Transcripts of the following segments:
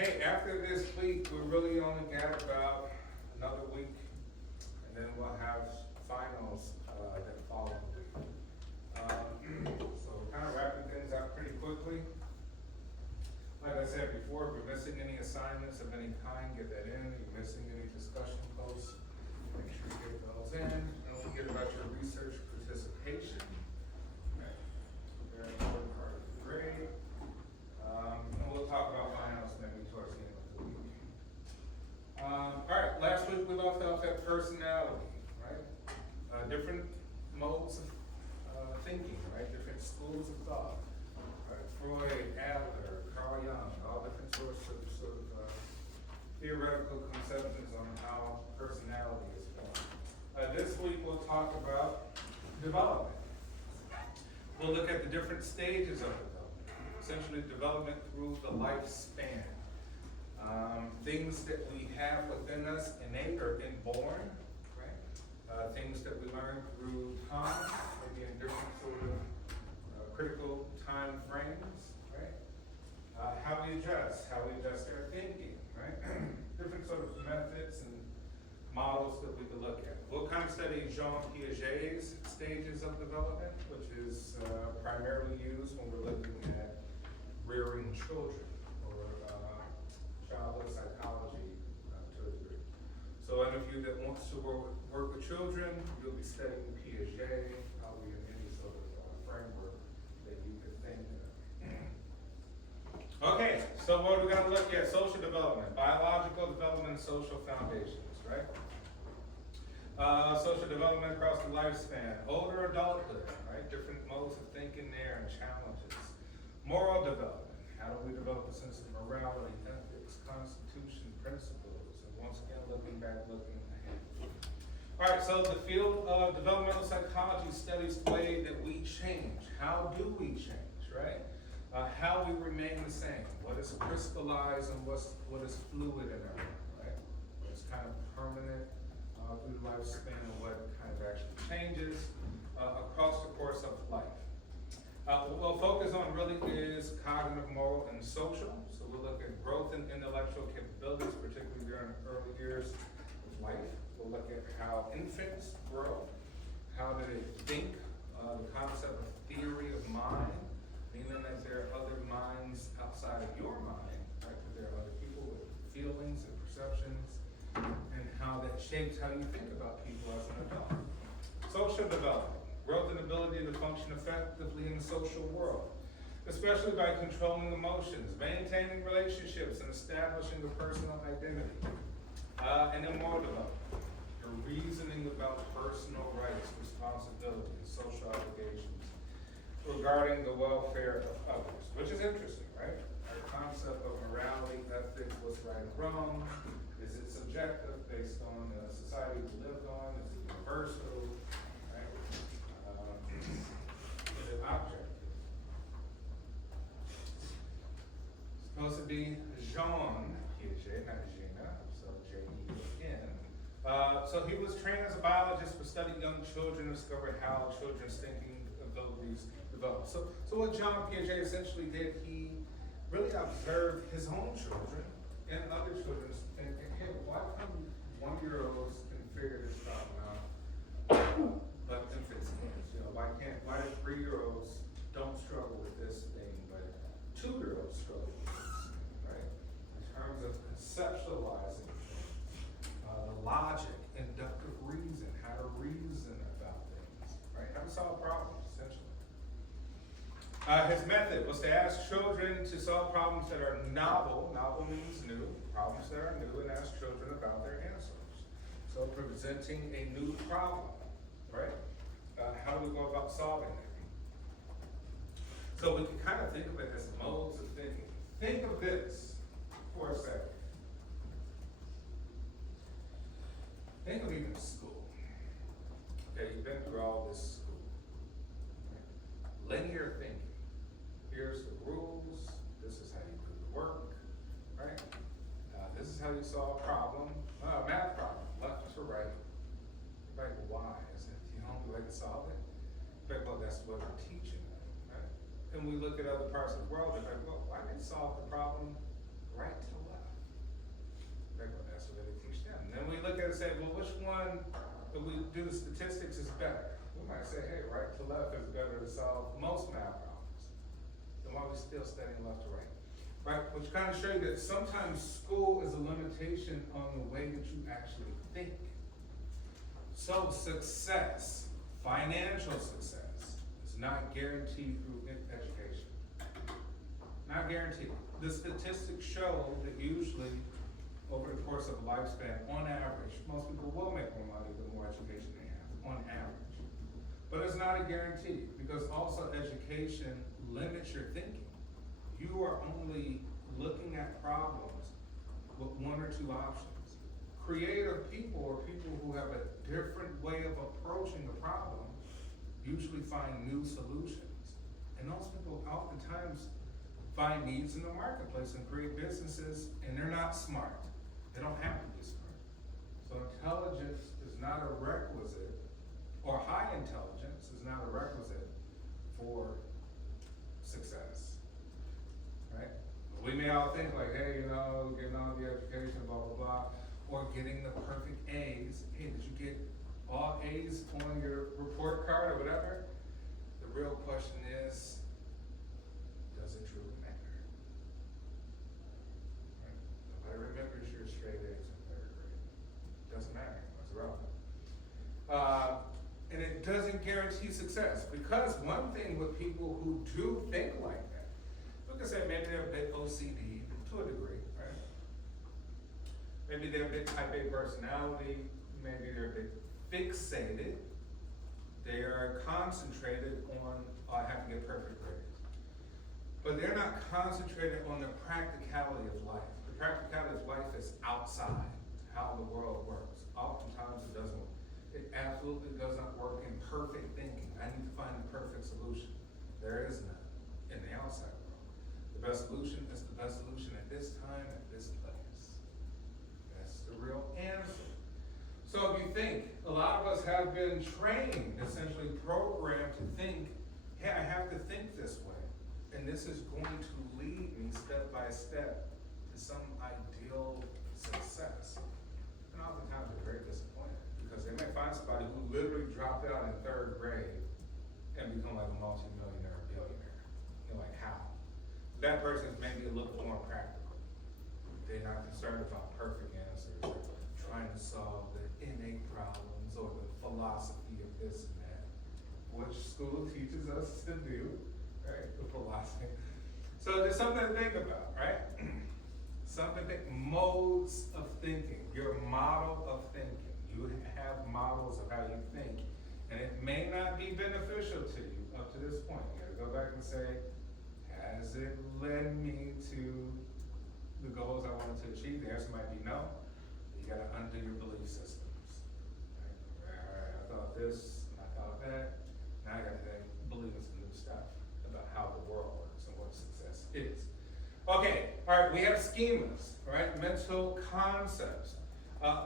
Hey, after this week, we really only got about another week, and then we'll have finals that follow the week. So we're kind of wrapping things up pretty quickly. Like I said before, if you're missing any assignments of any kind, get that in. If you're missing any discussion posts, make sure you get those in. Don't forget about your research participation. Okay. Very important part of the grade. And we'll talk about finals maybe towards the end of the week. All right, last week we left off at personality, right? Different modes of thinking, right? Different schools of thought. Right? Freud, Adler, Carl Jung, all different sorts of theoretical conceptions on how personality is formed. This week we'll talk about development. We'll look at the different stages of development, essentially development through the lifespan. Things that we have within us innate or inborn, right? Things that we learn through time, maybe in different sort of critical time frames, right? How we adjust our thinking, right? Different sort of methods and models that we could look at. We'll kind of study Jean Piaget's stages of development, which is primarily used when we're looking at rearing children or childhood psychology to a degree. So any of you that wants to work with children, you'll be studying Piaget, probably in any sort of framework that you could think of. Okay, so what are we going to look at? Social development, biological development, and social foundations, right? Social development across the lifespan, older adulthood, right? Different modes of thinking there and challenges. Moral development, how do we develop a sense of morality, ethics, constitution, principles, and once again, looking back, looking ahead. All right, so the field of developmental psychology studies the way that we change. How do we change, right? How we remain the same. What is crystallized and what is fluid in our life, right? What's kind of permanent through the lifespan and what kind of actually changes across the course of life. What we'll focus on really is cognitive, moral, and social. So we'll look at growth in intellectual capabilities, particularly during the early years of life. We'll look at how infants grow, how do they think, the concept of theory of mind, meaning that there are other minds outside of your mind, right? Because there are other people with feelings and perceptions, and how that shapes how you think about people as an adult. Social development. Growth and ability to function effectively in the social world, especially by controlling emotions, maintaining relationships, and establishing a personal identity. And then moral development, your reasoning about personal rights, responsibilities, social obligations regarding the welfare of others, which is interesting, right? Our concept of morality, ethics, what's right and wrong, is it subjective based on the society we live on? Is it universal? Is it objective? It's supposed to be Jean Piaget, not Gina, so J-E-N. So he was trained as a biologist for studying young children and discovered how children's thinking abilities develop. So what Jean Piaget essentially did, he really observed his own children and other children's thinking, hey, why come 1-year-olds can figure this problem out? But infants can't. Why do 3-year-olds don't struggle with this thing, but 2-year-olds struggle with this thing, right? In terms of conceptualizing the logic, inductive reason, how to reason about things, right? How to solve problems, essentially. His method was to ask children to solve problems that are novel. Novel means new. Problems that are new, and ask children about their answers. So presenting a new problem, right? How do we go about solving it? So we can kind of think of it as modes of thinking. Think of this for a second. Think of even school. Okay, you've been through all this school. Linear thinking. Here's the rules. This is how you do the work, right? This is how you solve a problem. Math problem, left to right. You're like, why? Is it the only way to solve it? Like, well, that's what we're teaching, right? And we look at other parts of the world and like, well, why did they solve the problem right to left. That's what they teach them. And then we look at it and say, well, which one, if we do the statistics, is better? We might say, hey, right to left is better to solve most math problems. Then why are we still studying left to right? Right, which kind of show you that sometimes school is a limitation on the way that you actually think. So success, financial success, is not guaranteed through education. Not guaranteed. The statistics show that usually, over the course of a lifespan, on average, most people will make more money the more education they have, on average. But it's not a guarantee, because also education limits your thinking. You are only looking at problems with one or two options. Creative people, or people who have a different way of approaching a problem, usually find new solutions. And those people oftentimes find needs in the marketplace and create businesses, and they're not smart. They don't have to be smart. So intelligence is not a requisite, or high intelligence is not a requisite for success, right? We may all think like, hey, getting all the education, blah, blah, blah, or getting the perfect A's. Hey, did you get all A's on your report card or whatever? The real question is, does it truly matter? Right? Nobody remembers your straight A's in third grade. Doesn't matter anymore, it's irrelevant. And it doesn't guarantee success, because one thing with people who do think like that, we can say maybe they're a bit OCD to a degree, right? Maybe they're a bit type A personality, maybe they're a bit fixated, they are concentrated on, oh, I have to get perfect grades. But they're not concentrated on the practicality of life. The practicality of life is outside how the world works. Oftentimes it doesn't work. It absolutely does not work in perfect thinking. I need to find the perfect solution. There is none in the outside world. The best solution is the best solution at this time, at this place. That's the real answer. So if you think, a lot of us have been trained, essentially programmed to think, hey, I have to think this way. And this is going to lead me step by step to some ideal success. And oftentimes they're very disappointed, because they may find somebody who literally dropped out in third grade and become like a multi-millionaire or billionaire. You're like, how? That person is maybe a little more practical. They're not concerned about perfect answers, or trying to solve the innate problems or the philosophy of this and that, which school teaches us to do, right? The philosophy. So there's something to think about, right? Something to think, modes of thinking, your model of thinking. You have models of how you think, and it may not be beneficial to you up to this point. You gotta go back and say, has it led me to the goals I wanted to achieve? The answer might be no. You gotta undo your belief systems. Right? All right, I thought this, I thought that. Now I gotta believe in some new stuff about how the world works and what success is. Okay, all right, we have schemas, right? Mental concepts.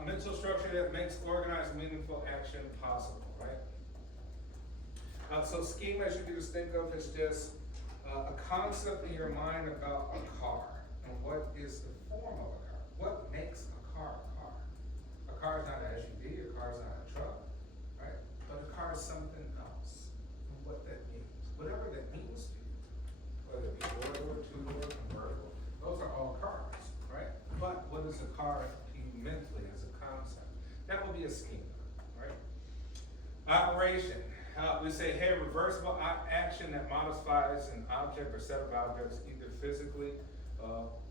Mental structure that makes organized, meaningful action possible, right? So schema, as you can just think of, is just a concept in your mind about a car, and what is the form of a car. What makes a car a car? A car is not an SUV, a car is not a truck, right? But a car is something else, and what that means. Whatever that means to you, whether it be four-door, two-door, convertible, those are all cars, right? But what is a car mentally as a concept? That would be a schema, right? Operation. We say, hey, reversible action that modifies an object or set of objects either physically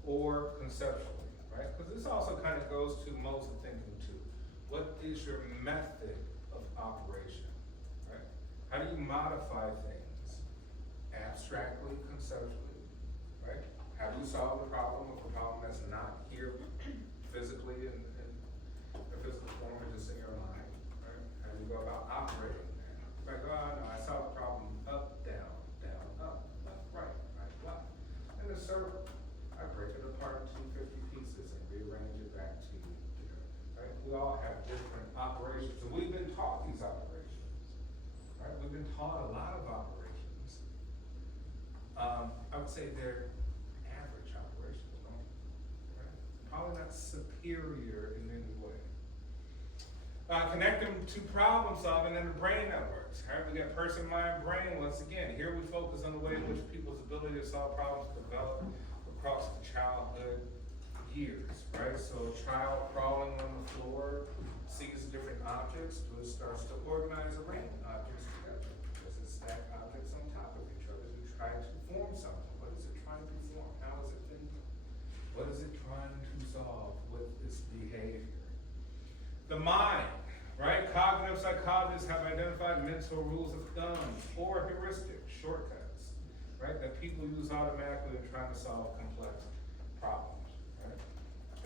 or conceptually, right? Because this also kind of goes to modes of thinking too. What is your method of operation, right? How do you modify things? Abstractly, conceptually, right? How do you solve the problem of a problem that's not here physically in a physical form, or just in your mind, right? How do you go about operating that? Like, oh no, I solve the problem up, down, up, left, right, left. And the circle, I break it apart into 50 pieces and rearrange it back to here, right? We all have different operations, and we've been taught these operations, right? We've been taught a lot of operations. I would say they're average operations, right? probably not superior in any way. Connect them to problem solving and the brain networks. Right? We got person, mind, brain. Once again, here we focus on the way in which people's ability to solve problems develop across the childhood years. Right? So a child crawling on the floor sees different objects, starts to organize, arrange objects together. Does it stack objects on top of each other to try to form something? What is it trying to form? How is it thinking? What is it trying to solve with its behavior? The mind, right? Cognitive psychologists have identified mental rules of thumb or heuristics, shortcuts, right? That people use automatically in trying to solve complex problems,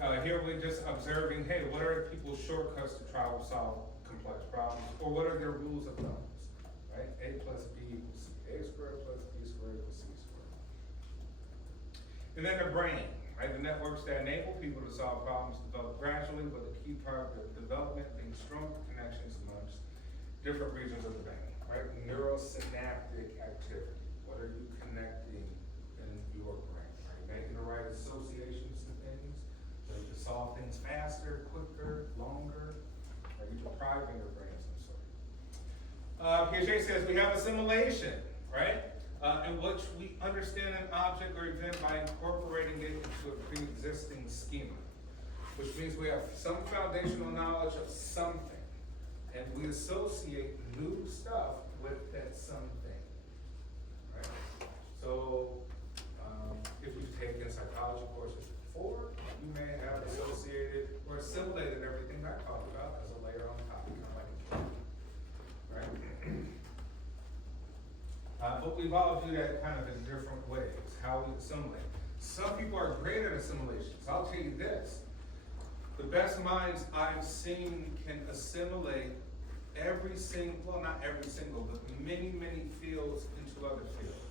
right? Here we're just observing, hey, what are people's shortcuts to try to solve complex problems? Or what are their rules of thumbs, right? A plus B equals C. A squared plus B squared equals C squared. And then the brain. Right, the networks that enable people to solve problems develop gradually, but the key part of the development being stronger connections amongst different regions of the brain. Right, neurosynaptic activity. What are you connecting in your brain? Right, making the right associations to things, so you can solve things faster, quicker, longer. Are you depriving your brain of some sort? Piaget says we have assimilation, right? In which we understand an object or event by incorporating it into a pre-existing schema, which means we have some foundational knowledge of something, and we associate new stuff with that something, right? So, if you've taken psychology courses before, you may have associated or assimilated everything I talked about as a layer on top, kind of like a cake, right? But we've all do that kind of in different ways, how we assimilate. Some people are great at assimilations. I'll tell you this. The best minds I've seen can assimilate well, not every single, but many, many fields into other fields.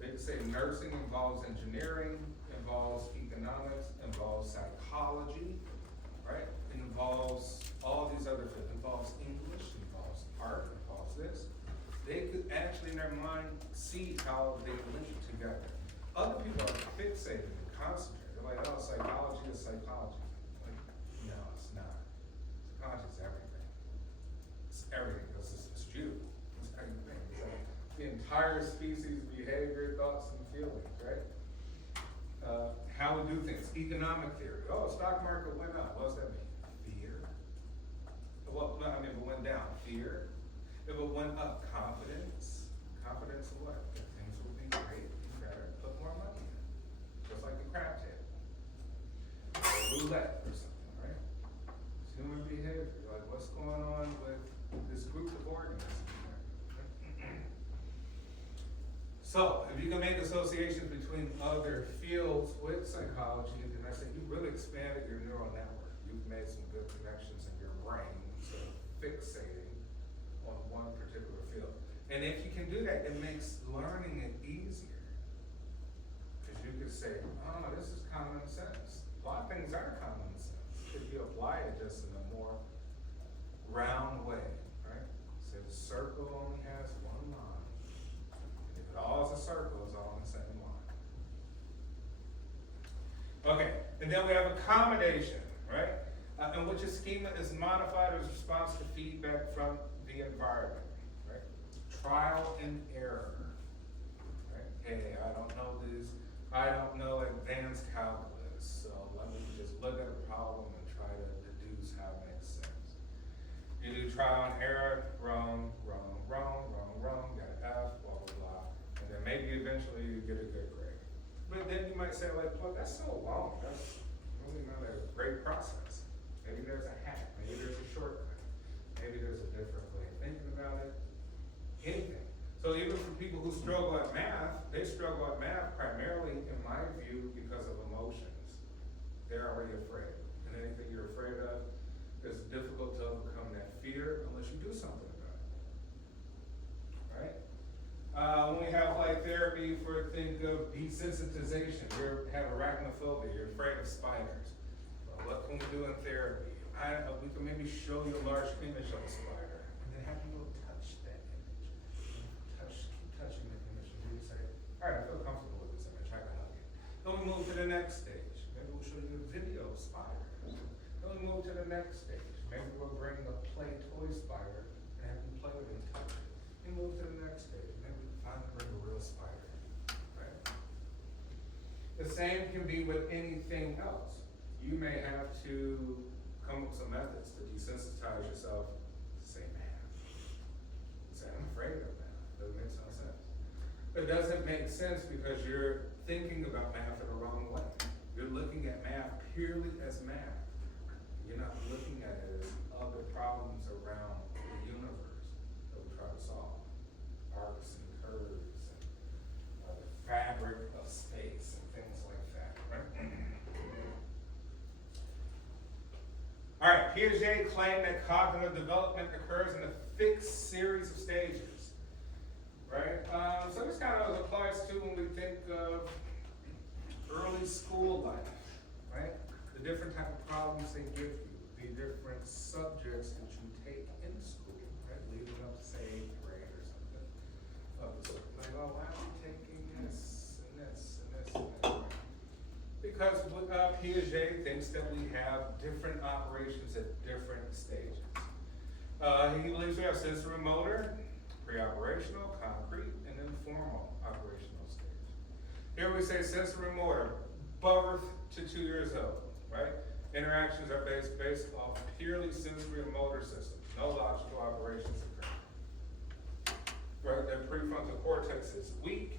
They could say nursing involves engineering, involves economics, involves psychology, right? It involves all these other fields. It involves English, involves art, involves this. They could actually in their mind see how they link together. Other people are fixated and concentrated. They're like, oh, psychology is psychology. Like, no, it's not. Psychology is everything. It's everything because it's you. It's everything. It's like the entire species' behavior, thoughts, and feelings, right? How we do things. Economic theory. Oh, stock market went up. What does that mean? Fear. Well, I mean, if it went down, fear. If it went up, confidence. Confidence in what? That things will be great, be better, put more money in. Just like the crap table. Or roulette or something, right? It's human behavior. Like, what's going on with this group of organisms? So, if you can make associations between other fields with psychology, then I say you really expanded your neural network. You've made some good connections in your brain, so fixating on one particular field. And if you can do that, it makes learning it easier. Because you could say, oh, this is common sense. A lot of things are common sense if you apply it just in a more round way, right? So the circle only has one line. And if it all is a circle, it's all in the same line. Okay, and then we have accommodation, right? In which a schema is modified as a response to feedback from the environment, right? Trial and error, right? Hey, I don't know this, I don't know advanced calculus, so let me just look at a problem and try to deduce how it makes sense. You do trial and error, wrong, got an F, blah, blah, blah, and then maybe eventually you get a good grade. But then you might say like, well, that's so long, that's really not a great process. Maybe there's a hack, maybe there's a shortcut, maybe there's a different way of thinking about it, anything. So even for people who struggle at math, they struggle at math primarily, in my view, because of emotions. They're already afraid. And anything you're afraid of, it's difficult to overcome that fear unless you do something about it, right? When we have like therapy for, think of desensitization, you have arachnophobia, you're afraid of spiders. What can we do in therapy? We can maybe show you a large image of a spider, and then have you go touch that image. Keep touching the image, and you say, all right, I feel comfortable with this image, I can hug it. Then we move to the next stage. Maybe we'll show you a video build spiders. Then we move to the next stage. Maybe we'll bring a play toy spider and have them play with it and touch it. We move to the next stage. Maybe we finally bring a real spider. Right? The same can be with anything else. You may have to come up with some methods to desensitize yourself to say math. You say, I'm afraid of math. Doesn't make no sense. It doesn't make sense because you're thinking about math in the wrong way. You're looking at math purely as math. You're not looking at it as other problems around the universe that we try to solve. Arcs and curves and the fabric of space and things like that. Right? All right, Piaget claimed that cognitive development occurs in a fixed series of stages. Right? So this kind of applies to when we think of early school life, right? The different type of problems they give you, the different subjects that you take in school, right? Leading up to say 8th grade or something. Like, oh, why am I taking this and this and this and that? Because Piaget thinks that we have different operations at different stages. He believes we have sensory motor, pre-operational, concrete, and then formal operational stage. Here we say sensory motor, birth to 2 years old, right? Interactions are based off purely sensory and motor systems. No logical operations occur. Right, the prefrontal cortex is weak,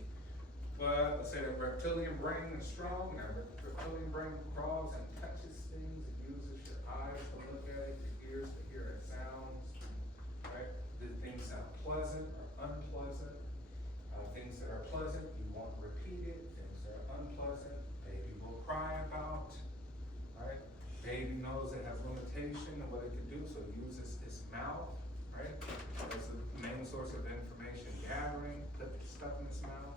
but let's say the reptilian brain is strong. Now the reptilian brain crawls and touches things. It uses your eyes to look at it, your ears to hear it sounds, right? The things sound pleasant or unpleasant. Things that are pleasant, you won't repeat it. Things that are unpleasant, baby will cry about, right? Baby knows it has limitation and what it can do, so it uses its mouth, right? That's the main source of information gathering, put stuff in its mouth,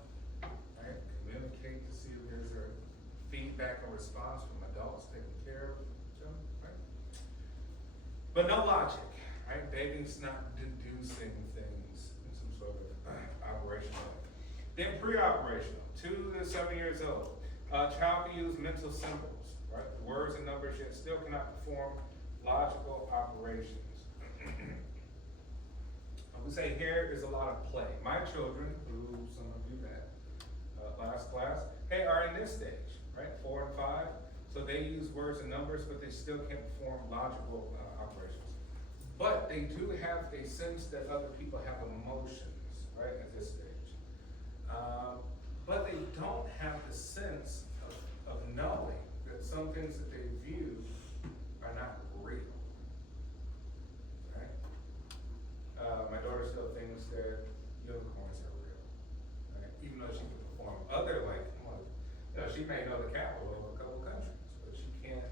right? Communicate to see if there's a feedback or response from adults taking care of them, right? But no logic, right? Baby's not deducing things in some sort of operational way. Then pre-operational, 2 to 7 years old. Child can use mental symbols, right? Words and numbers, yet still cannot perform logical operations. We say here is a lot of play. My children, who some of you met last class, hey, are in this stage, right? 4 and 5. So they use words and numbers, but they still can't perform logical operations. But they do have a sense that other people have emotions, right, at this stage. But they don't have the sense of knowing that some things that they view are not real, right? My daughter still thinks that unicorns are real, right? Even though she can perform other, she may know the capital of a couple countries, but she can't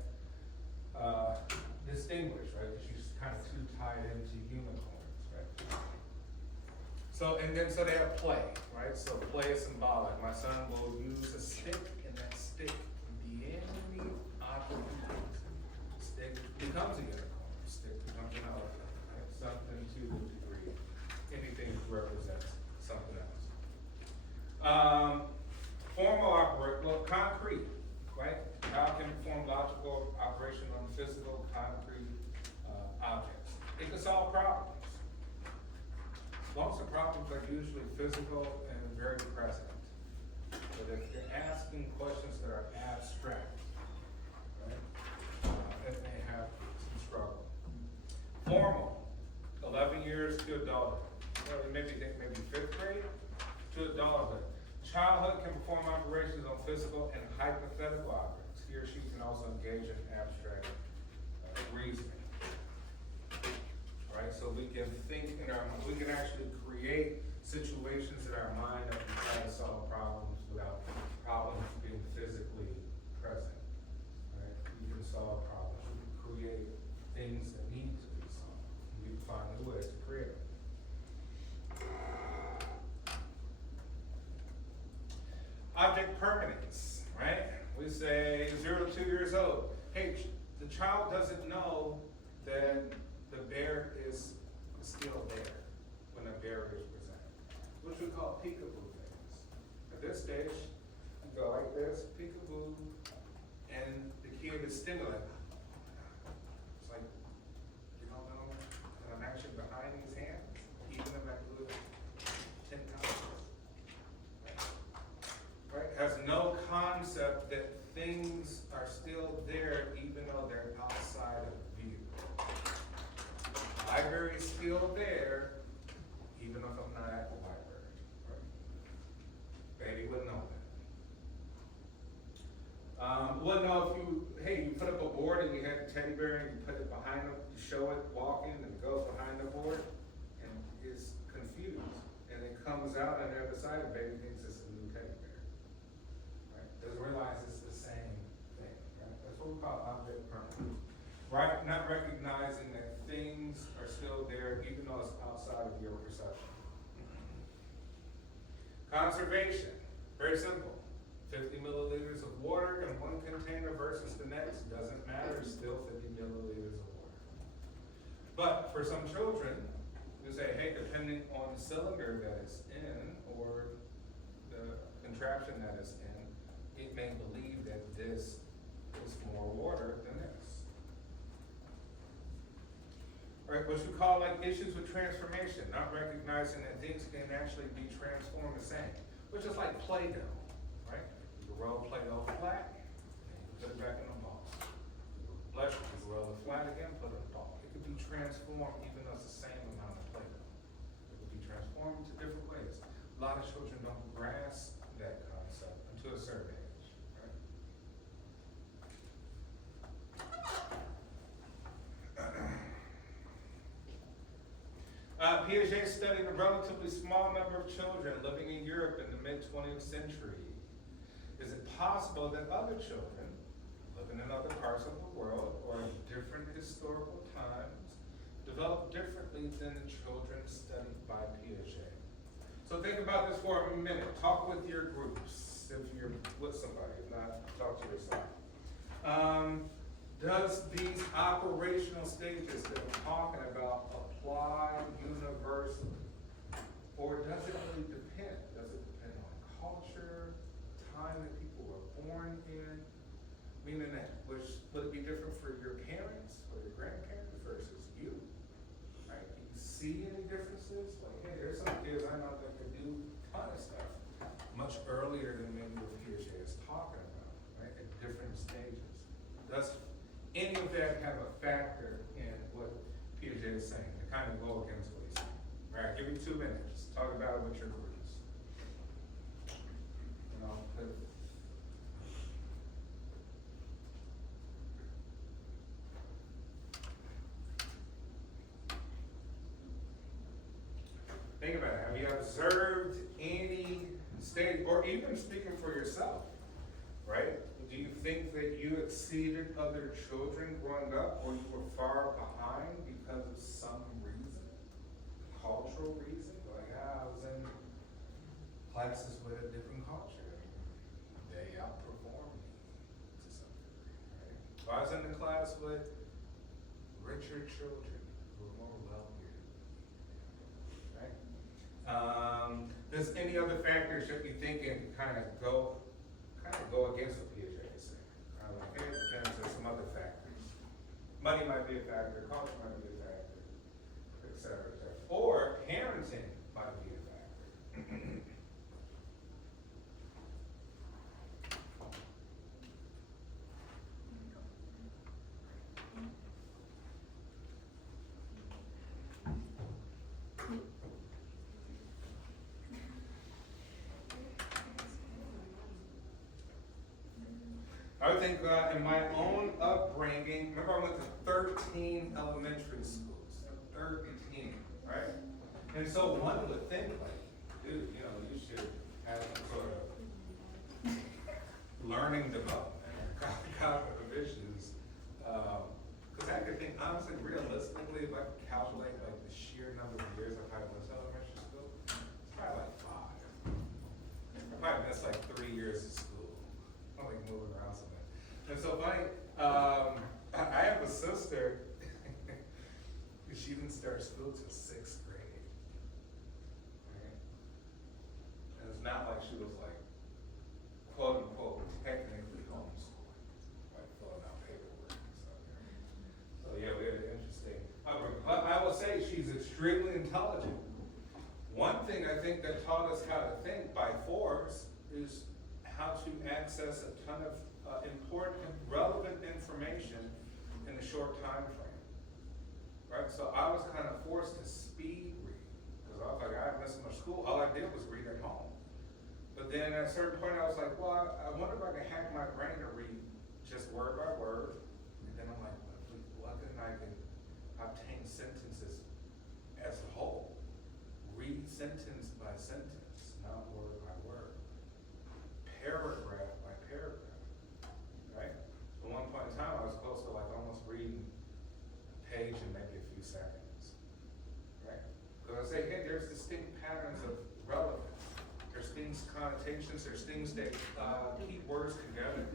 distinguish, right? Because she's kind of too tied into unicorns, right? So they have play, right? So play is symbolic. My son will use a stick, and that stick can be any object he wants. Stick becomes a unicorn. Stick becomes an elephant, right? Something to the degree. Anything represents something else. Concrete, right? How can perform logical operation on physical, concrete objects? It can solve problems. Lots of problems are usually physical and very present. But if you're asking questions that are abstract, right, it may have some struggle. Formal, 11 years to adulthood. Well, maybe 5th grade to adulthood. Childhood can perform operations on physical and hypothetical objects. He or she can also engage in abstract reasoning. Right, so we can think we can actually create situations in our mind that we try to solve problems without problems being physically present. Right, we can solve problems. We can create things that need to be solved. We can find new ways to create them. Object permanence, right? We say 0 to 2 years old. Hey, the child doesn't know that the bear is still there when a bear is presented, which we call peekaboo things. At this stage, you go like this, peekaboo, and the kid the stimulus. It's like, you don't know that I'm actually behind these hands, even if I do it 10 times. Right? Has no concept that things are still there even though they're outside of view. The library is still there even if I'm not at the library. Right? Baby wouldn't know that. Wouldn't know if you put up a board and you had a teddy bear and you put it behind them, you show it walking and it goes behind the board and is confused. And it comes out on the other side and baby thinks it's a new teddy bear. Right? Doesn't realize it's the same thing. Right? That's what we call object permanence. Right? Not recognizing that things are still there even though it's outside of your perception. Conservation. Very simple. 50 milliliters of water in one container versus the next doesn't matter, it's still 50 milliliters of water. But for some children, you say, hey, depending on the cylinder that it's in or the contraption that it's in, it may believe that this is more water than this. All right, what you call like issues with transformation, not recognizing that things can actually be transformed the same, which is like Play-Doh, right? You can roll Play-Doh flat, put it back in the ball. You can roll it flat again, put it in the ball. It could be transformed even though it's the same amount of Play-Doh. It could be transformed to different ways. A lot of children don't grasp that concept until a certain age, right? Piaget studied a relatively small number of children living in Europe in the mid-20th century. Is it possible that other children living in other parts of the world or in different historical times develop differently than the children studied by Piaget? So think about this for a minute. Talk with your groups if you're with somebody, if not, talk to yourself. Does these operational stages that I'm talking about apply universally? Or does it really depend? Does it depend on culture, time that people were born in? Meaning that, would it be different for your parents or your grandparents versus you? Right? Do you see any differences? Like, hey, there's some kids I know that can do a ton of stuff much earlier than maybe what Piaget is talking about, right? At different stages. Does any of that have a factor in what Piaget is saying to kind of go against what he's saying? All right, give me 2 minutes. Talk about it with your groups. You know, think about it. Have you observed any state, or even speaking for yourself, right? Do you think that you exceeded other children growing up, or you were far behind because of some reason, cultural reason? Like, I was in classes with a different culture. They outperformed me to some degree, right? Or I was in the class with richer children who were more wealthier, right? There's any other factors that you think can kind of go against what Piaget is saying? Like, hey, it depends on some other factors. Money might be a factor, culture might be a factor, et cetera, et cetera. Or parenting might be a factor. I would think in my own upbringing, remember I went to 13 elementary schools, 13, right? And so one would think like, dude, you know, you should have some sort of learning development, cognitive issues. Because I could think, honestly, realistically, if I could calculate like the sheer number of years I probably went to elementary school, it's probably like 5. I probably missed like 3 years of school. I'm like moving around so much. And so funny, I have a sister, she didn't start school till 6th grade. Right? And it's not like she was like, quote unquote, technically homeschooling, like filling out papers. think that taught us how to think by force is how to access a ton of important, relevant information in a short time frame, right? So I was kind of forced to speed read, because I was like, I missed much school. All I did was read at home. But then at a certain point, I was like, well, I wonder if I can hack my brain to read just word by word. And then I'm like, what can I can obtain sentences as a whole? Read sentence by sentence, not word by word. Paragraph by paragraph, right? At one point in time, I was close to like almost reading a page in maybe a few seconds, right? Because I say, hey, there's distinct patterns of relevance. There's things, connotations, there's things that keep words together,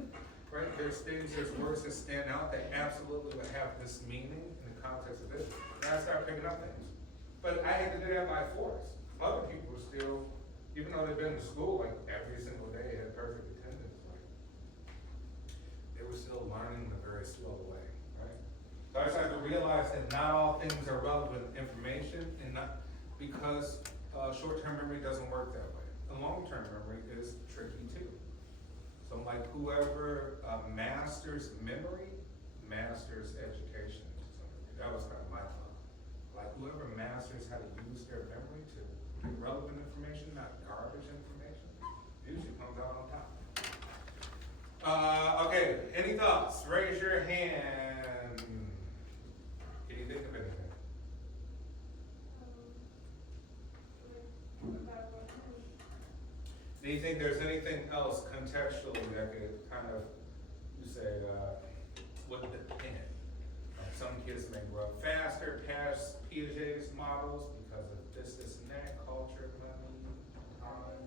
right? There's words that stand out that absolutely would have this meaning in the context of this. And I started picking up things. But I had to do that by force. Other people still, even though they've been to school like every single day, had perfect attendance, like they were still learning the very slow way, right? So I started to realize that not all things are relevant information, and not because short-term memory doesn't work that way. And long-term memory is tricky too. So like whoever masters memory, masters education. That was kind of my thought. Like whoever masters how to use their memory to get relevant information, not garbage information, usually comes out on top. Okay, any thoughts? Raise your hand. Can you think of anything? Do you think there's anything else contextually that could kind of, you say, would depend? Some kids may grow up faster, past Piaget's models because of this, and that, culture, money, time.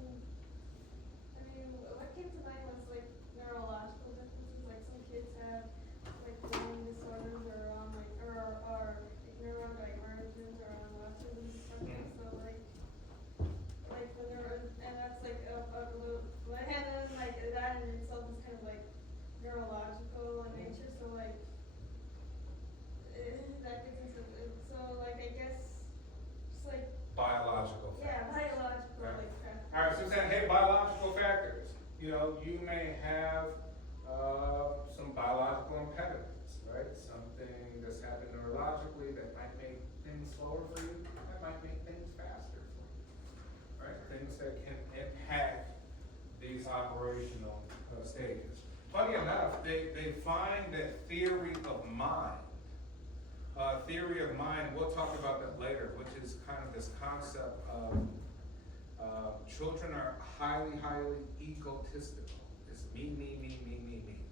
I mean, what came to mind was like neurological differences. Like some kids have like learning disorders or neuron divergence or autism spectrum. So like when they're, and that's like what I had like that in itself is kind of like neurological in nature. So like. That gets into so like I guess just like Biological factors. Yeah, biological right. like factors. All right, so saying, hey, biological factors. You know, you may have some biological impediments, right? Something that's happened neurologically that might make things slower for you, that might make things faster for you, right? Things that can impact these operational stages. Funny enough, they find that theory of mind. We'll talk about that later, which is kind of this concept of children are highly, highly egotistical. It's me.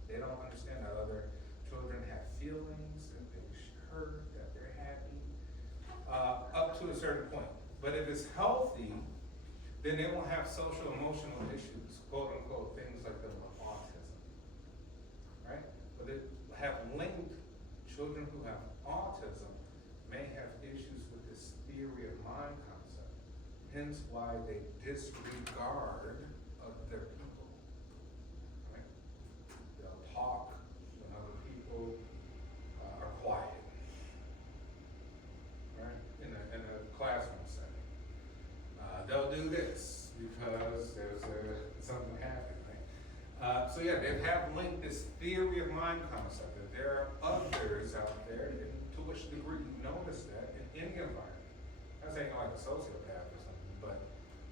They don't understand that other children have feelings, that they hurt, that they're happy, up to a certain point. But if it's healthy, then they won't have social emotional issues, quote unquote, things like the autism, right? But they have linked children who have autism may have issues with this theory of mind concept, hence why they disregard other people, right? They'll talk when other people are quiet, right? In a classroom setting. They'll do this because there's something happening, right? So yeah, they have linked this theory of mind concept that there are others out there, and to which degree you notice that in any environment. I'm not saying like a sociopath or something, but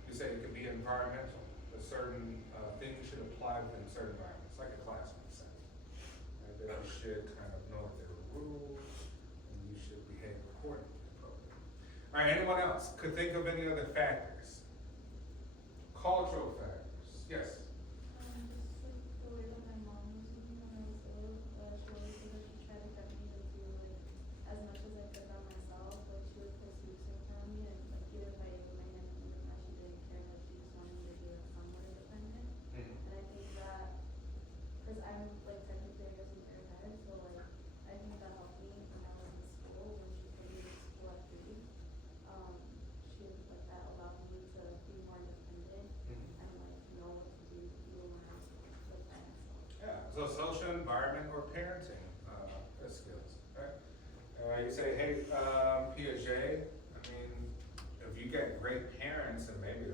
you say it could be environmental. A certain things should apply within certain environments, like a classroom setting. Right? That you should kind of know that there are rules, and you should behave accordingly to the program. All right, anyone else could think of any other factors? Cultural factors, yes. Just like the way that my mom was with me when I was little, she always said that she tried to get me to do like as much as I could by myself. Like she would post music for me, and like even if I ate with my hands, even if she didn't care, that she just wanted me to be like somewhat independent. Mm-hmm. And I think that because I'm like technically I guess an airhead, so like I think that helped me when I was in school when she put me to school at 3. She like that allowed me to be more independent. Mm-hmm. And like know what to do even when I was like by myself. Yeah, so social environment or parenting skills, right? You say, hey, Piaget, I mean, if you get great parents and maybe a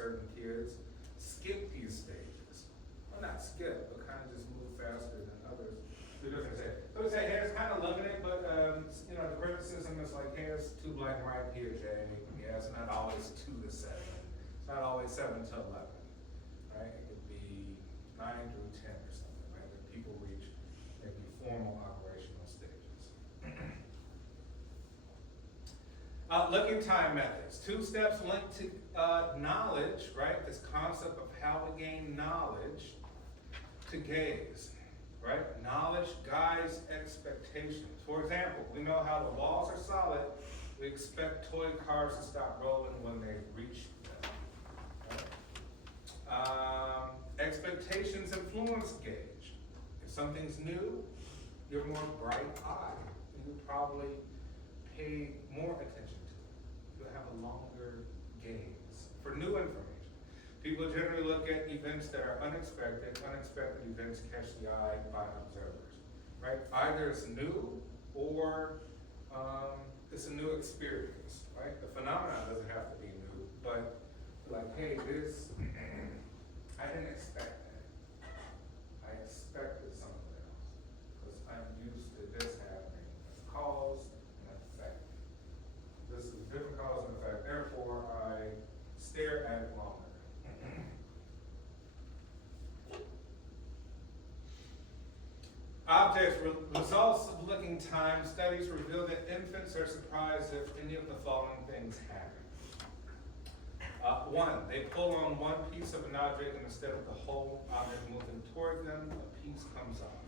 certain kids skip these stages. Well, not skip, but kind of just move faster than others. Do different things. So we say, hey, it's kind of limited, but the criticism is like, hey, it's 2 black and white Piaget. Yeah, it's not always 2 to 7. It's not always 7 to 11, right? It could be 9 through 10 or something, right? That people reach maybe formal operational stages. Looking time methods. 2 steps linked to knowledge, right? This concept of how to gain knowledge to gaze, right? Knowledge guides expectations. For example, we know how the walls are solid. We expect toy cars to stop rolling when they reach them. Right? Expectations influence gauge. If something's new, you're more bright-eyed. You probably pay more attention to it. You'll have a longer gaze for new information. People generally look at events that are unexpected. Unexpected events catch the eye by observers, right? Either it's new or it's a new experience, right? The phenomenon doesn't have to be new, but like, hey, this, I didn't expect that. I expected something else because I'm used to this happening as cause and effect. This is a different cause and effect, therefore I stare at it longer. Objects, results of looking time. Studies reveal that infants are surprised if any of the following things happen. 1, they pull on one piece of an object and instead of the whole object moving toward them, a piece comes off.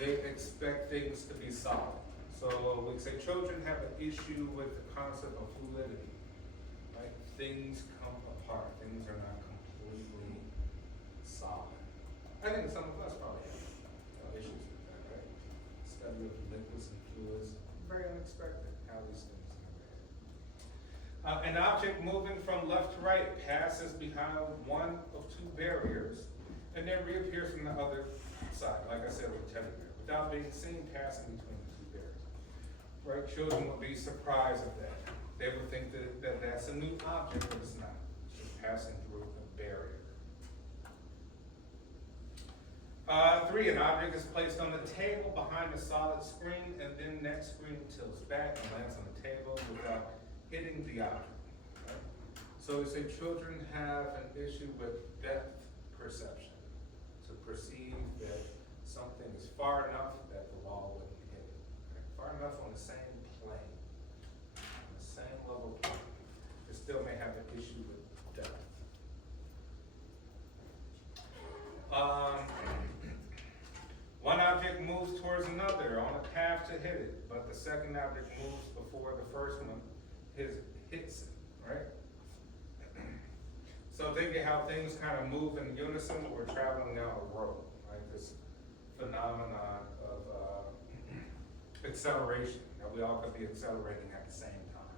They expect things to be solid. So we say children have an issue with the concept of fluidity. Right? Things come apart. Things are not completely solid. I think some of us probably have issues with that, right? Study of liquids and fluids, very unexpected how these things happen. An object moving from left to right passes behind one of 2 barriers and then reappears from the other side, like I said with teddy bear, without being seen passing between the 2 barriers. Right? Children would be surprised at that. They would think that that's a new object, but it's not. It's just passing through a barrier. 3, an object is placed on the table behind a solid screen, and then that screen tilts back and lands on the table without hitting the object. Right? So we say children have an issue with depth perception, to perceive that something is far enough that the wall wouldn't hit it. Right? Far enough on the same plane, on the same level plane. It still may have an issue with depth. One object moves towards another on a path to hit it, but the second object moves before the first one hits it, right? So think of how things kind of move in unison. We're traveling down a road, right? This phenomenon of acceleration, that we all could be accelerating at the same time.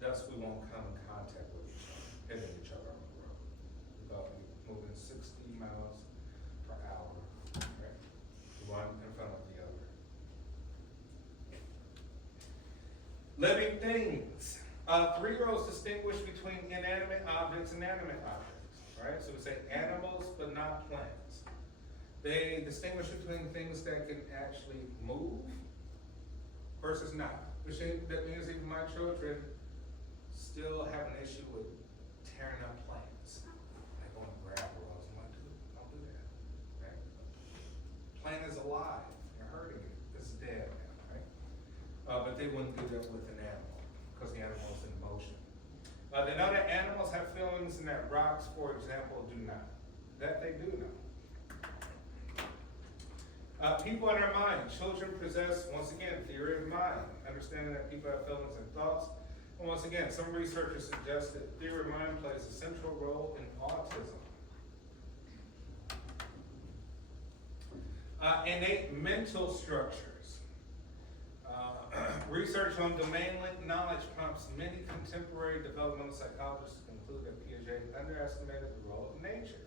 Thus, we won't come in contact with each other, hitting each other on the road. We'll be moving 60 miles per hour, right? One in front of the other. Living things. 3-year-olds distinguish between inanimate objects and animate objects, right? So we say animals, but not plants. They distinguish between things that can actually move versus not. That means even my children still have an issue with tearing up plants. Like going to grab rocks. I'm like, dude, don't do that. Right? Plant is alive. You're hurting it. It's dead now, right? But they wouldn't do that with an animal because the animal is in motion. They know that animals have feelings and that rocks, for example, do not. That they do know. People in our mind. Children possess, once again, theory of mind, understanding that people have feelings and thoughts. And once again, some researchers suggest that theory of mind plays a central role in autism. Innate mental structures. Research on domain-linked knowledge prompts many contemporary developmental psychologists to conclude that Piaget underestimated the role of nature.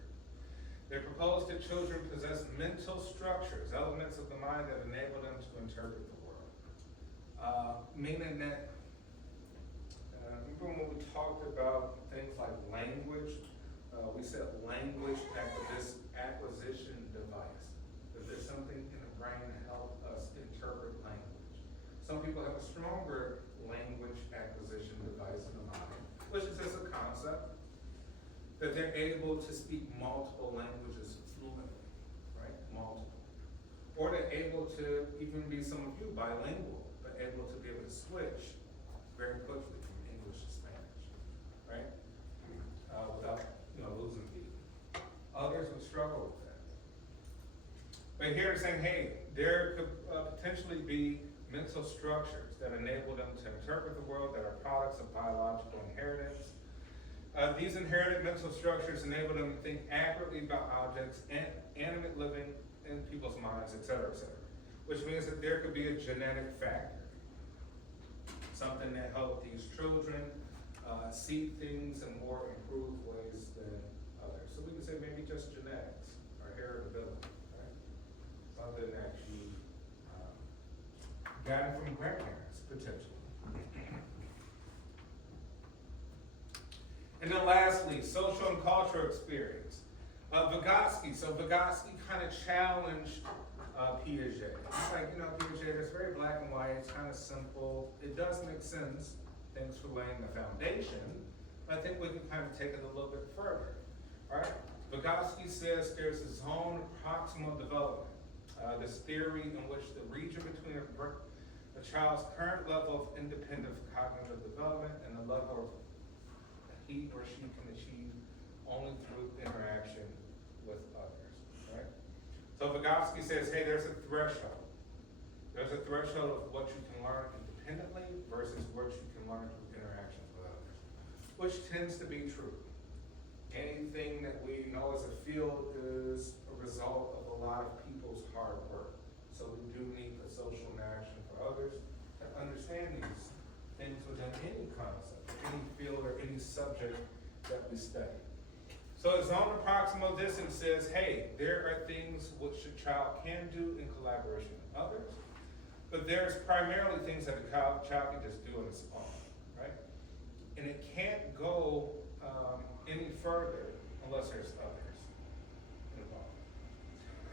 They propose that children possess mental structures, elements of the mind that enable them to interpret the world. Meaning that, remember when we talked about things like language, we said language acquisition device. That there's something in the brain to help us interpret language. Some people have a stronger language acquisition device in the mind, which is just a concept that they're able to speak multiple languages fluently, right? Multiple. Or they're able to even be, some of you, bilingual, but able to be able to switch very quickly from English to Spanish, right? Without, losing people. Others would struggle with that. But here it's saying, hey, there could potentially be mental structures that enable them to interpret the world that are products of biological inheritance. These inherited mental structures enable them to think accurately about objects and animate living in people's minds, et cetera, which means that there could be a genetic factor, something that helped these children see things in more improved ways than others. So we can say maybe just genetics or heritability, right? Something that you got from grandparents, potentially. And then lastly, social and cultural experience. Vygotsky kind of challenged Piaget. It's like, Piaget is very black and white, it's kind of simple. It does make sense. Thanks for laying the foundation. I think we can kind of take it a little bit further. All right? Vygotsky says there's a zone of proximal development, this theory in which the region between a child's current level of independent cognitive development and the level he or she can achieve only through interaction with others, right? So Vygotsky says, hey, there's a threshold. There's a threshold of what you can learn independently versus what you can learn through interactions with others, which tends to be true. Anything that we know as a field is a result of a lot of people's hard work. So we do need a social interaction for others to understand these things within any concept, any field, or any subject that we study. So a zone of proximal distance says, hey, there are things which a child can do in collaboration with others, but there's primarily things that a child can just do on its own, right? And it can't go any further unless there's others involved.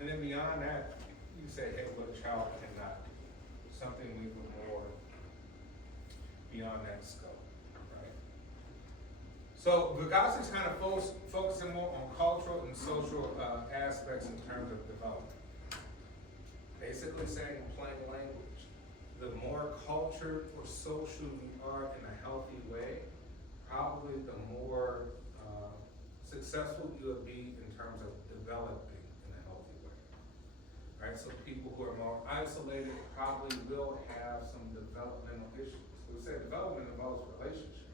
And then beyond that, you say, hey, what a child cannot do. Something we would more beyond that scope, right? So Vygotsky's kind of focusing more on cultural and social aspects in terms of development. Basically saying in plain language, the more cultured or social we are in a healthy way, probably the more successful you'll be in terms of developing in a healthy way. Right? So people who are more isolated probably will have some developmental issues. We say development involves relationships.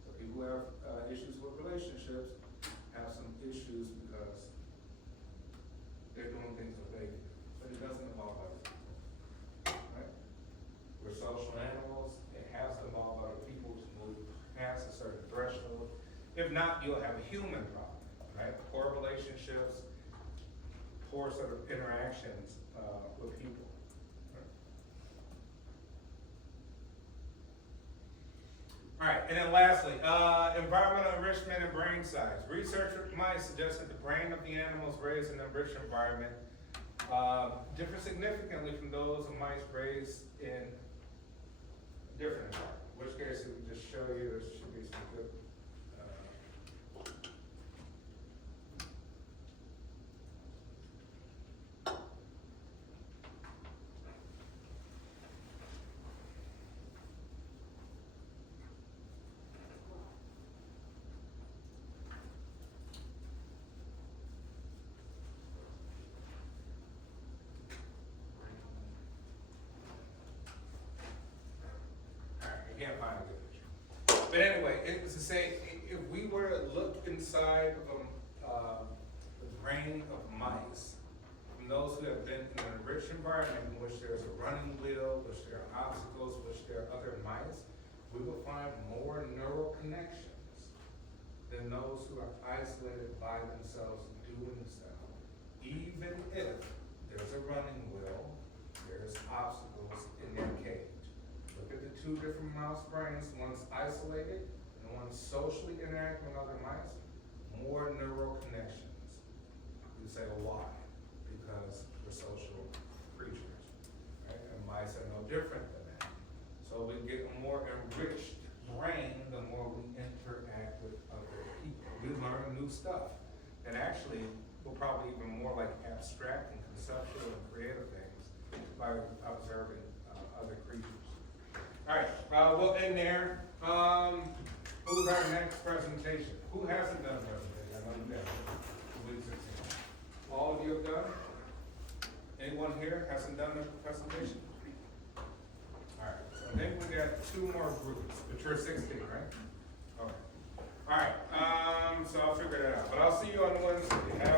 So people who have issues with relationships have some issues because they're doing things that they do. But it doesn't involve other people. Right? We're social animals. It has to involve other people to move past a certain threshold. If not, you'll have a human problem, right? Poor relationships, poor sort of interactions with people. All right, and then lastly, environmental enrichment and brain size. Research with mice suggests that the brain of the animals raised in an enriched environment differ significantly from those of mice raised in a different environment. In which case, it would just show you there should be some good. Can't find a good picture. But anyway, it was to say, if we were to look inside of the brain of mice, from those who have been in an enriched environment in which there's a running wheel, which there are obstacles, which there are other mice, we will find more neural connections than those who are isolated by themselves doing so. Even if there's a running wheel, there's obstacles in their cage. Look at the two different mouse brains, one's isolated and one's socially interacting with other mice, more neural connections. You say, well, why? Because we're social creatures, right? And mice are no different than that. So we get a more enriched brain the more we interact with other people. We learn new stuff that actually will probably even more like abstract and conceptual and creative things by observing other creatures. All right, we'll end there. Who's our next presentation? Who hasn't done a presentation? I know you have. Week 16. All of you have done? Anyone here hasn't done a presentation? All right, so I think we got two more groups, but you're 16, right? Okay. All right, so I'll figure that out. But I'll see you on Wednesday. Have